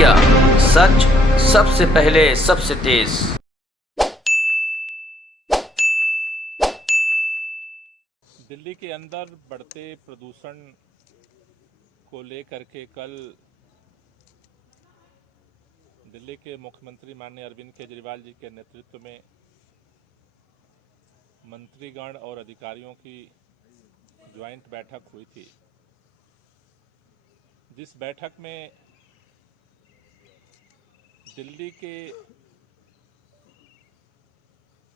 India, सच सबसे पहले सबसे तेज। दिल्ली के अंदर बढ़ते प्रदूषण को लेकर के कल दिल्ली के मुख्यमंत्री माननीय अरविंद केजरीवाल जी के नेतृत्व में मंत्रीगण और अधिकारियों की ज्वाइंट बैठक हुई थी, जिस बैठक में दिल्ली के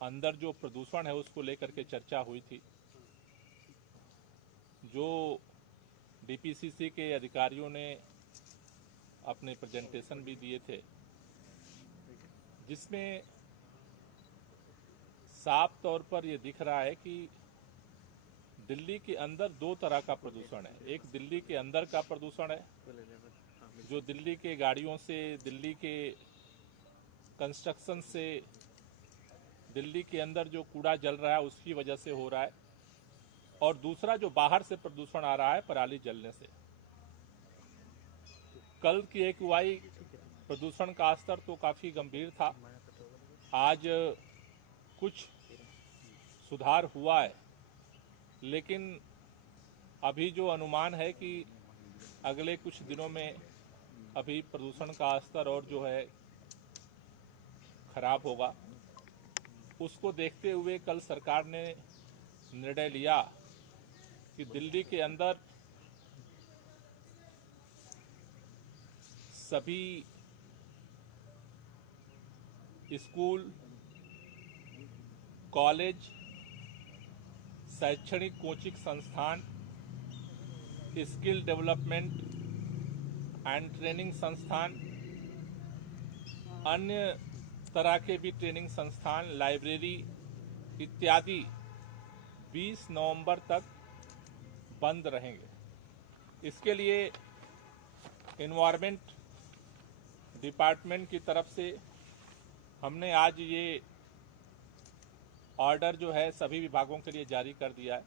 अंदर जो प्रदूषण है उसको लेकर के चर्चा हुई थी। जो डीपीसीसी के अधिकारियों ने अपने प्रेजेंटेशन भी दिए थे, जिसमें साफ तौर पर यह दिख रहा है कि दिल्ली के अंदर दो तरह का प्रदूषण है। एक दिल्ली के अंदर का प्रदूषण है, जो दिल्ली के गाड़ियों से, दिल्ली के कंस्ट्रक्शन से, दिल्ली के अंदर जो कूड़ा जल रहा है उसकी वजह से हो रहा है, और दूसरा जो बाहर से प्रदूषण आ रहा है पराली जलने से। कल की एक्यूआई प्रदूषण का स्तर तो काफी गंभीर था। आज कुछ सुधार हुआ है, लेकिन अभी जो अनुमान है कि अगले कुछ दिनों में अभी प्रदूषण का स्तर और जो है खराब होगा। उसको देखते हुए कल सरकार ने निर्णय लिया कि दिल्ली के अंदर सभी स्कूल, कॉलेज, शैक्षणिक कोचिंग संस्थान, स्किल डेवलपमेंट एंड ट्रेनिंग संस्थान, अन्य तरह के भी ट्रेनिंग संस्थान, लाइब्रेरी इत्यादि 20 नवंबर तक बंद रहेंगे। इसके लिए एनवायरमेंट डिपार्टमेंट की तरफ से हमने आज ये ऑर्डर जो है सभी विभागों के लिए जारी कर दिया है।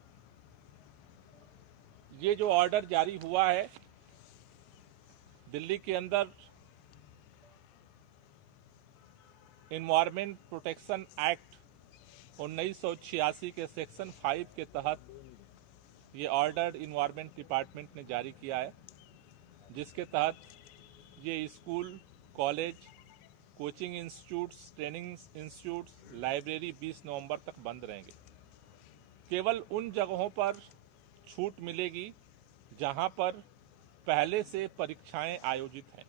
ये जो ऑर्डर जारी हुआ है, दिल्ली के अंदर एनवायरमेंट प्रोटेक्शन एक्ट 1986 के सेक्शन 5 के तहत ये ऑर्डर एनवायरमेंट डिपार्टमेंट ने जारी किया है, जिसके तहत ये school, college, coaching institutes, training institutes, library 20 नवंबर तक बंद रहेंगे। केवल उन जगहों पर छूट मिलेगी जहां पर पहले से परीक्षाएं आयोजित हैं।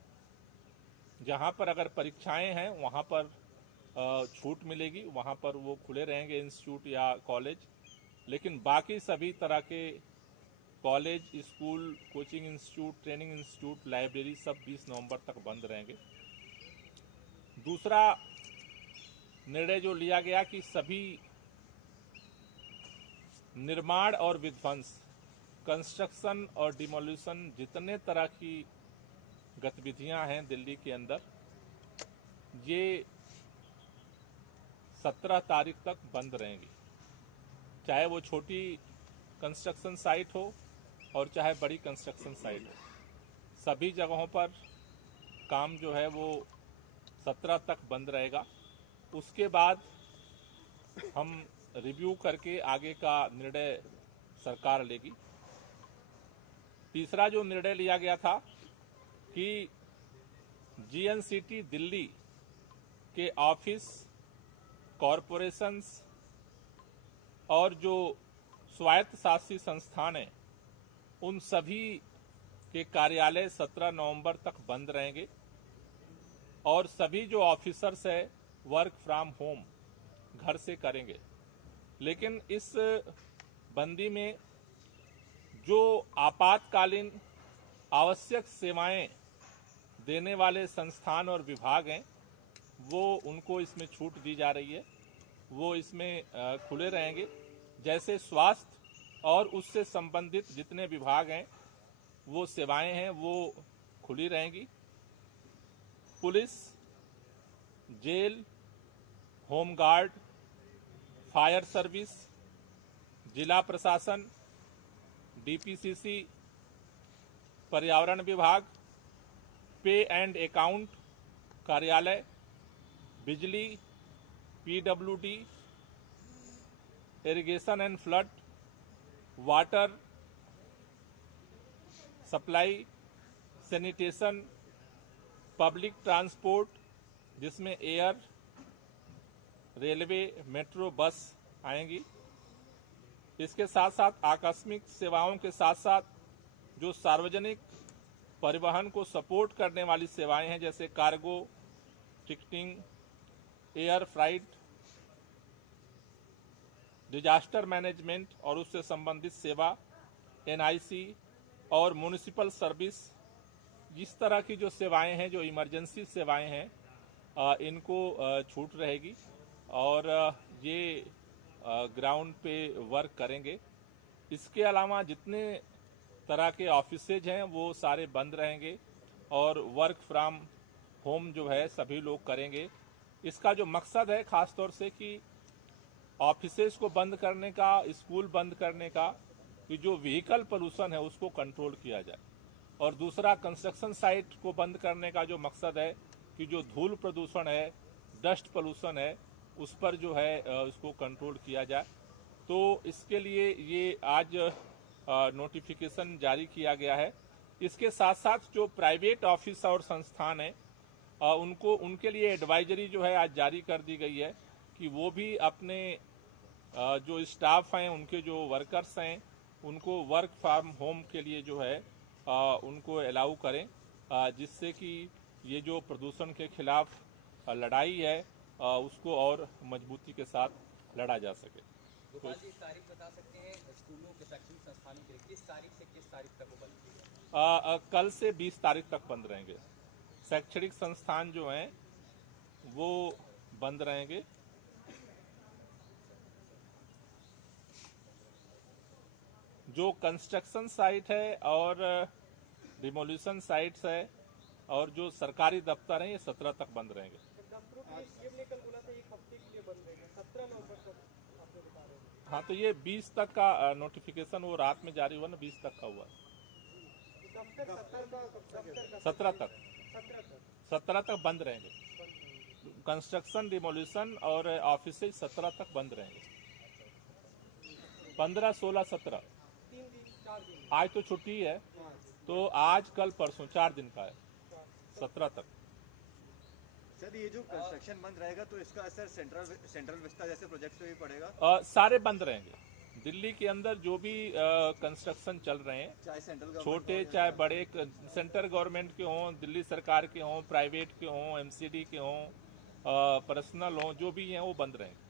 जहां पर अगर परीक्षाएं हैं वहां पर छूट मिलेगी, वहां पर वो खुले रहेंगे इंस्टीट्यूट या कॉलेज। लेकिन बाकी सभी तरह के college, school, coaching institute, training institute, library सब 20 नवंबर तक बंद रहेंगे। दूसरा निर्णय जो लिया गया कि सभी निर्माण और विध्वंस, कंस्ट्रक्शन और डिमोलिशन, जितने तरह की गतिविधियां हैं दिल्ली के अंदर, ये 17 तारीख तक बंद रहेंगी। चाहे वो छोटी कंस्ट्रक्शन साइट हो और चाहे बड़ी कंस्ट्रक्शन साइट हो, सभी जगहों पर काम जो है वो 17 तक बंद रहेगा। उसके बाद हम रिव्यू करके आगे का निर्णय सरकार लेगी। तीसरा जो निर्णय लिया गया था कि जीएनसीटी दिल्ली के ऑफिस, कॉरपोरेशंस और जो स्वायत्त शासी संस्थान हैं, उन सभी के कार्यालय 17 नवंबर तक बंद रहेंगे, और सभी जो ऑफिसर्स है वर्क फ्रॉम होम घर से करेंगे। लेकिन इस बंदी में जो आपातकालीन आवश्यक सेवाएं देने वाले संस्थान और विभाग हैं, वो उनको इसमें छूट दी जा रही है। वो इसमें खुले रहेंगे। जैसे स्वास्थ्य और उससे संबंधित जितने विभाग हैं, वो सेवाएं हैं, वो खुली रहेंगी। Police, jail, home guard, fire service, जिला प्रशासन, डीपीसीसी, पर्यावरण विभाग, पे एंड अकाउंट कार्यालय, बिजली, PWD, irrigation and flood, water supply, sanitation, public transport जिसमें एयर, रेलवे, मेट्रो, बस आएंगी। इसके साथ साथ आकस्मिक सेवाओं के साथ साथ जो सार्वजनिक परिवहन को सपोर्ट करने वाली सेवाएं हैं, जैसे cargo, ticketing, air freight, disaster management और उससे संबंधित सेवा, एनआईसी और म्युनिसिपल सर्विस, जिस तरह की जो सेवाएं हैं, जो इमरजेंसी सेवाएं हैं, इनको छूट रहेगी और ये ग्राउंड पे वर्क करेंगे। इसके अलावा जितने तरह के ऑफिसेज हैं वो सारे बंद रहेंगे और वर्क फ्रॉम होम जो है सभी लोग करेंगे। इसका जो मकसद है खासतौर से कि ऑफिसेज को बंद करने का, स्कूल बंद करने का, कि जो व्हीकल पोल्यूशन है उसको कंट्रोल किया जाए। और दूसरा, कंस्ट्रक्शन साइट को बंद करने का जो मकसद है कि जो धूल प्रदूषण है, डस्ट पोल्यूशन है, उस पर जो है उसको कंट्रोल किया जाए। तो इसके लिए ये आज नोटिफिकेशन जारी किया गया है। इसके साथ साथ जो प्राइवेट ऑफिस और संस्थान है उनको, उनके लिए एडवाइजरी जो है आज जारी कर दी गई है कि वो भी अपने जो स्टाफ हैं, उनके जो वर्कर्स हैं, उनको वर्क फ्रॉम होम के लिए जो है उनको अलाउ करें, जिससे कि ये जो प्रदूषण के खिलाफ लड़ाई है उसको और मजबूती के साथ लड़ा जा सके। गोपाल जी, तारीख बता सकते हैं स्कूलों के शैक्षणिक संस्थानों के लिए किस तारीख से किस तारीख तक वो बंद किए? कल से 20 तारीख तक बंद रहेंगे। शैक्षणिक संस्थान जो हैं वो बंद रहेंगे। जो कंस्ट्रक्शन साइट है और डिमोलिशन साइट्स है और जो सरकारी दफ्तर हैं, ये 17 तक बंद रहेंगे। हाँ, तो ये 20 तक का नोटिफिकेशन वो रात में जारी हुआ ना, 20 तक का हुआ। 17 तक बंद रहेंगे। कंस्ट्रक्शन, डिमोलिशन और ऑफिस 17 तक बंद रहेंगे। 15, 16, 17 आज तो छुट्टी है, तो आज, कल, परसों 4 दिन का है, 17 तक। सर, ये जो कंस्ट्रक्शन बंद रहेगा तो इसका असर सेंट्रल विस्ता जैसे प्रोजेक्ट्स पे भी पड़ेगा? सारे बंद रहेंगे। दिल्ली के अंदर जो भी कंस्ट्रक्शन चल रहे हैं, चाहे सेंट्रल छोटे चाहे बड़े, सेंट्रल गवर्नमेंट के हों, दिल्ली सरकार के हों, प्राइवेट के हों, एमसीडी के हों, पर्सनल हों, जो भी हैं वो बंद रहेंगे।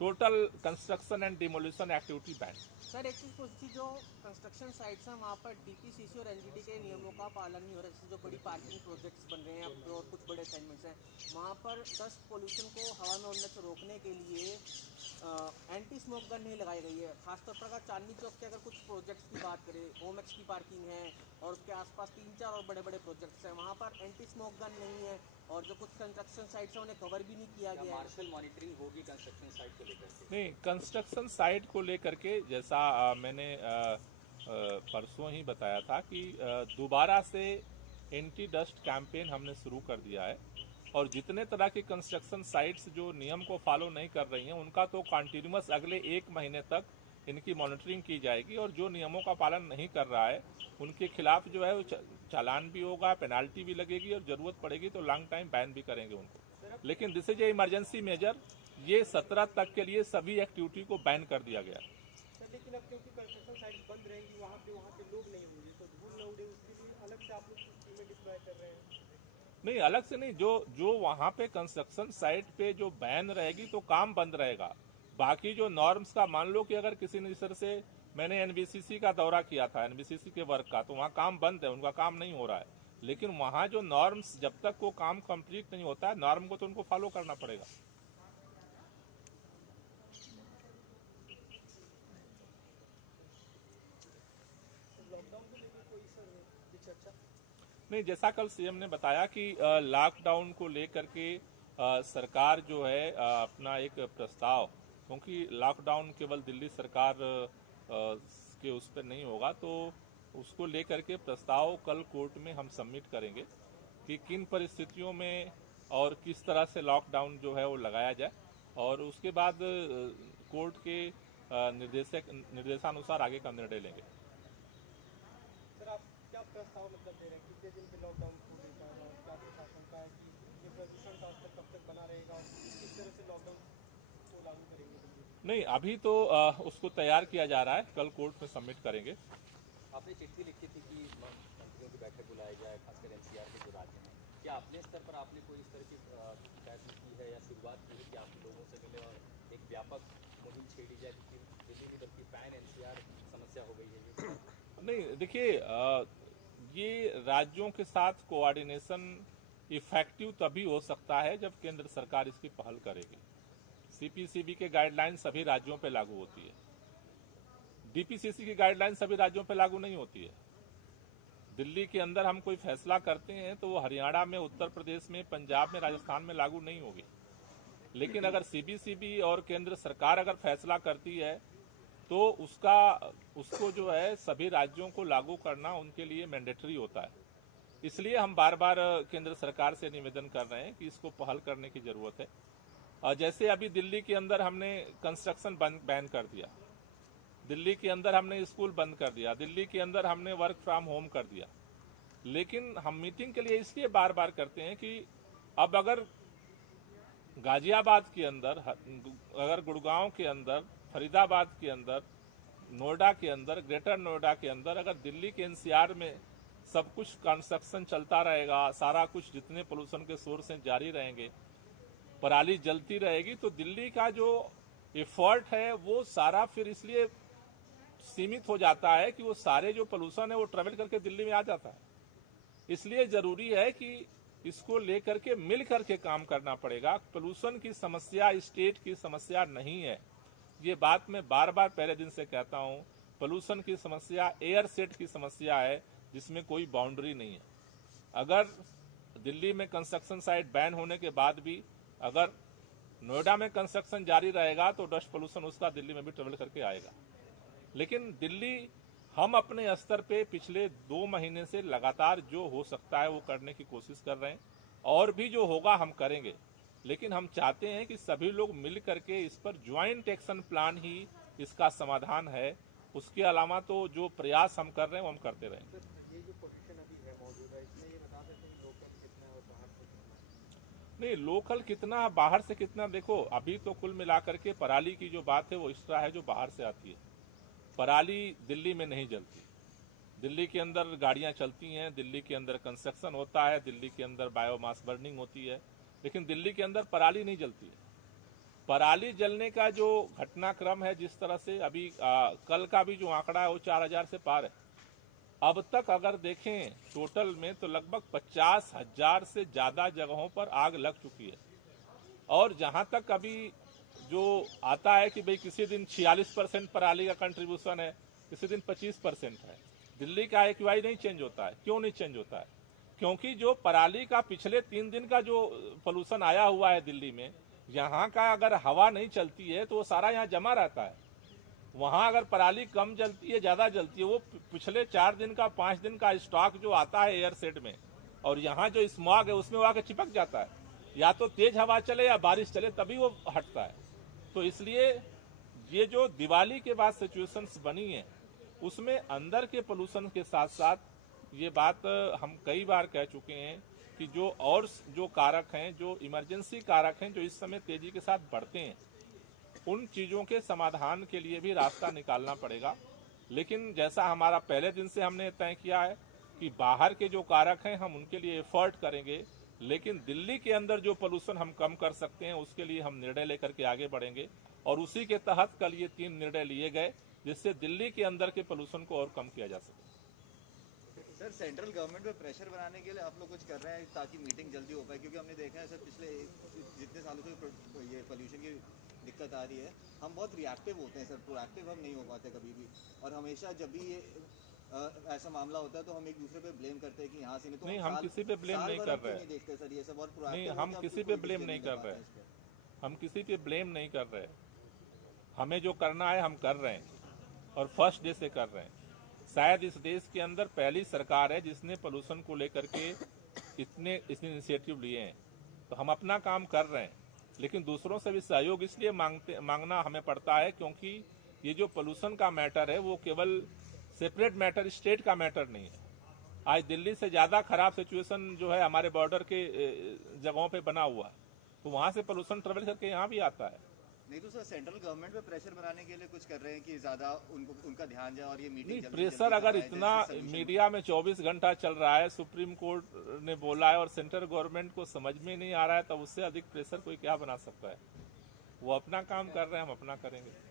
Total construction and demolition activity ban. Sir, एक चीज पूछती, जो कंस्ट्रक्शन साइट्स हैं वहाँ पर डीपीसीसी और एनजीटी के नियमों का पालन नहीं हो रहा, जैसे जो बड़ी पार्किंग प्रोजेक्ट्स बन रहे हैं और कुछ बड़े असाइनमेंट्स हैं, वहाँ पर डस्ट पोल्यूशन को हवा में उड़ने से रोकने के लिए एंटी स्मोक गन नहीं लगाई गई है। खासतौर पर अगर चांदनी चौक के अगर कुछ प्रोजेक्ट्स की बात करें, ओमेक्स की पार्किंग है और उसके आसपास 3-4 और बड़े बड़े प्रोजेक्ट्स हैं, वहाँ पर एंटी स्मोक गन नहीं है और जो कुछ कंस्ट्रक्शन साइट्स हैं उन्हें कवर भी नहीं किया गया। मार्शल मॉनिटरिंग होगी कंस्ट्रक्शन साइट को लेकर? नहीं, कंस्ट्रक्शन साइट को लेकर के जैसा मैंने परसों ही बताया था कि दोबारा से एंटी डस्ट कैंपेन हमने शुरू कर दिया है और जितने तरह की कंस्ट्रक्शन साइट्स जो नियम को फॉलो नहीं कर रही हैं, उनका तो कंटिन्यूअस अगले 1 महीने तक इनकी मॉनिटरिंग की जाएगी और जो नियमों का पालन नहीं कर रहा है उनके खिलाफ जो है वो चालान भी होगा, पेनाल्टी भी लगेगी और जरूरत पड़ेगी तो लॉन्ग टाइम बैन भी करेंगे उनको। लेकिन this is a emergency measure, ये 17 तक के लिए सभी एक्टिविटी को बैन कर दिया गया। लेकिन अब क्योंकि कंस्ट्रक्शन साइट्स बंद रहेंगी, वहाँ पे लोग नहीं होंगे, तो धूल न उड़े उसके लिए अलग से आप लोग टीमें डिप्लॉय कर रहे हैं? नहीं, अलग से नहीं, जो वहाँ पे कंस्ट्रक्शन साइट पे जो बैन रहेगी तो काम बंद रहेगा। बाकी जो नॉर्म्स का, मान लो कि अगर किसी ने, जिस तरह से मैंने एनबीसीसी का दौरा किया था, एनबीसीसी के वर्क का, तो वहाँ काम बंद है, उनका काम नहीं हो रहा है। लेकिन वहाँ जो नॉर्म्स, जब तक वो काम कंप्लीट नहीं होता है, नॉर्म को तो उनको फॉलो करना पड़ेगा। नहीं, जैसा कल सीएम ने बताया कि लॉकडाउन को लेकर के सरकार जो है अपना एक प्रस्ताव, क्योंकि लॉकडाउन केवल दिल्ली सरकार के उस पर नहीं होगा, तो उसको लेकर के प्रस्ताव कल कोर्ट में हम सबमिट करेंगे कि किन परिस्थितियों में और किस तरह से लॉकडाउन जो है वो लगाया जाए, और उसके बाद कोर्ट के निर्देशानुसार आगे का निर्णय लेंगे। सर आप क्या प्रस्ताव मतलब दे रहे हैं, कितने दिन पे लॉकडाउन खोलेगा और क्या प्रशासन का है कि ये प्रदूषण का स्तर कब तक बना रहेगा और किस तरह से लॉकडाउन को लागू करेंगे? नहीं, अभी तो उसको तैयार किया जा रहा है, कल कोर्ट में सबमिट करेंगे। आपने चिट्ठी लिखी थी कि मंत्रियों की बैठक बुलाई जाए, खासकर एनसीआर के जो राज्य हैं, क्या अपने स्तर पर आपने कोई इस तरह की फैसला की है या शुरुआत की है कि आप लोगों से मिले और एक व्यापक मुहिम छेड़ी जाए, क्योंकि दिल्ली में बल्कि पैन एनसीआर समस्या हो गई है ये? नहीं, देखिए, ये राज्यों के साथ कोऑर्डिनेशन इफेक्टिव तभी हो सकता है जब केंद्र सरकार इसकी पहल करेगी। सीपीसीबी के गाइडलाइन सभी राज्यों पे लागू होती है, डीपीसीसी की गाइडलाइन सभी राज्यों पे लागू नहीं होती है। दिल्ली के अंदर हम कोई फैसला करते हैं तो वो हरियाणा में, उत्तर प्रदेश में, पंजाब में, राजस्थान में लागू नहीं होगी। लेकिन अगर सीबीसीबी और केंद्र सरकार अगर फैसला करती है तो उसको जो है सभी राज्यों को लागू करना उनके लिए मैंडेटरी होता है। इसलिए हम बार बार केंद्र सरकार से निवेदन कर रहे हैं कि इसको पहल करने की जरूरत है। और जैसे अभी दिल्ली के अंदर हमने कंस्ट्रक्शन बैन कर दिया, दिल्ली के अंदर हमने स्कूल बंद कर दिया, दिल्ली के अंदर हमने वर्क फ्रॉम होम कर दिया, लेकिन हम मीटिंग के लिए इसलिए बार बार करते हैं कि अब अगर गाजियाबाद के अंदर, अगर गुड़गांव के अंदर, फरीदाबाद के अंदर, नोएडा के अंदर, ग्रेटर नोएडा के अंदर अगर दिल्ली के एनसीआर में सब कुछ कंस्ट्रक्शन चलता रहेगा, सारा कुछ जितने पोल्यूशन के सोर्स हैं जारी रहेंगे, पराली जलती रहेगी, तो दिल्ली का जो एफर्ट है वो सारा फिर इसलिए सीमित हो जाता है कि वो सारे जो पोल्यूशन है वो ट्रेवल करके दिल्ली में आ जाता है। इसलिए जरूरी है कि इसको लेकर के मिल करके काम करना पड़ेगा। पोल्यूशन की समस्या स्टेट की समस्या नहीं है, ये बात मैं बार बार पहले दिन से कहता हूं। पोल्यूशन की समस्या एयर सेट की समस्या है जिसमें कोई बाउंड्री नहीं है। अगर दिल्ली में कंस्ट्रक्शन साइट बैन होने के बाद भी अगर नोएडा में कंस्ट्रक्शन जारी रहेगा तो डस्ट पोल्यूशन उसका दिल्ली में भी ट्रेवल करके आएगा। लेकिन दिल्ली, हम अपने स्तर पे पिछले 2 महीने से लगातार जो हो सकता है वो करने की कोशिश कर रहे हैं, और भी जो होगा हम करेंगे। लेकिन हम चाहते हैं कि सभी लोग मिल करके इस पर ज्वाइंट एक्शन प्लान ही इसका समाधान है। उसके अलावा तो जो प्रयास हम कर रहे हैं वो हम करते रहेंगे। ये जो पोल्यूशन अभी है मौजूदा, इसमें ये बता सकते हैं लोकल कितना है और बाहर से कितना? नहीं, लोकल कितना, बाहर से कितना, देखो अभी तो कुल मिलाकर के पराली की जो बात है वो एक्स्ट्रा है जो बाहर से आती है। पराली दिल्ली में नहीं जलती, दिल्ली के अंदर गाड़ियां चलती हैं, दिल्ली के अंदर कंस्ट्रक्शन होता है, दिल्ली के अंदर बायोमास बर्निंग होती है, लेकिन दिल्ली के अंदर पराली नहीं जलती है। पराली जलने का जो घटनाक्रम है, जिस तरह से अभी कल का भी जो आंकड़ा है वो 4000 से पार है। अब तक अगर देखें टोटल में तो लगभग 50,000 से ज्यादा जगहों पर आग लग चुकी है। और जहां तक अभी जो आता है कि भाई किसी दिन 46% पराली का कंट्रीब्यूशन है, किसी दिन 25% है। दिल्ली का एक्यूआई नहीं चेंज होता है। क्यों नहीं चेंज होता है? क्योंकि जो पराली का पिछले 3 दिन का जो पोल्यूशन आया हुआ है दिल्ली में, यहाँ का अगर हवा नहीं चलती है तो वो सारा यहाँ जमा रहता है। वहां अगर पराली कम जलती है, ज्यादा जलती है, वो पिछले 4 दिन का, 5 दिन का स्टॉक जो आता है एयर सेट में, और यहाँ जो स्मॉग है उसमें वो आके चिपक जाता है। या तो तेज हवा चले या बारिश चले तभी वो हटता है। तो इसलिए ये जो दिवाली के बाद सिचुएशंस बनी है उसमें अंदर के पोल्यूशन के साथ साथ ये बात हम कई बार कह चुके हैं कि जो कारक हैं, जो इमरजेंसी कारक हैं, जो इस समय तेजी के साथ बढ़ते हैं, उन चीजों के समाधान के लिए भी रास्ता निकालना पड़ेगा। लेकिन जैसा हमारा पहले दिन से हमने तय किया है कि बाहर के जो कारक हैं हम उनके लिए एफर्ट करेंगे, लेकिन दिल्ली के अंदर जो पोल्यूशन हम कम कर सकते हैं उसके लिए हम निर्णय लेकर के आगे बढ़ेंगे। और उसी के तहत कल ये 3 निर्णय लिए गए जिससे दिल्ली के अंदर के पोल्यूशन को और कम किया जा सके। सर, सेंट्रल गवर्नमेंट पे प्रेशर बनाने के लिए आप लोग कुछ कर रहे हैं ताकि मीटिंग जल्दी हो पाए? क्योंकि हमने देखा है सर पिछले जितने सालों से ये पोल्यूशन की दिक्कत आ रही है, हम बहुत रिएक्टिव होते हैं सर, प्रोएक्टिव हम नहीं हो पाते कभी भी। और हमेशा जब भी ये ऐसा मामला होता है तो हम एक दूसरे पे ब्लेम करते हैं कि यहाँ से नहीं, तो नहीं, हम किसी पे ब्लेम नहीं कर रहे हैं। देखते सर, ये सब और नहीं, हम किसी पे ब्लेम नहीं कर रहे हैं। हम किसी पे ब्लेम नहीं कर रहे हैं। हमें जो करना है हम कर रहे हैं और फर्स्ट डे से कर रहे हैं। शायद इस देश के अंदर पहली सरकार है जिसने पोल्यूशन को लेकर के इतने इनिशिएटिव लिए हैं। तो हम अपना काम कर रहे हैं, लेकिन दूसरों से भी सहयोग इसलिए मांगना हमें पड़ता है क्योंकि ये जो पोल्यूशन का मैटर है वो केवल सेपरेट मैटर, स्टेट का मैटर नहीं है। आज दिल्ली से ज्यादा खराब सिचुएशन जो है हमारे बॉर्डर के जगहों पे बना हुआ है, तो वहां से पोल्यूशन ट्रेवल करके यहाँ भी आता है। नहीं तो सर सेंट्रल गवर्नमेंट पे प्रेशर बनाने के लिए कुछ कर रहे हैं कि ज्यादा उनका ध्यान जाए और ये मीटिंग नहीं, प्रेशर अगर इतना मीडिया में 24 घंटा चल रहा है, सुप्रीम कोर्ट ने बोला है और सेंट्रल गवर्नमेंट को समझ में नहीं आ रहा है, तब उससे अधिक प्रेशर कोई क्या बना सकता है। वो अपना काम कर रहे हैं, हम अपना करेंगे।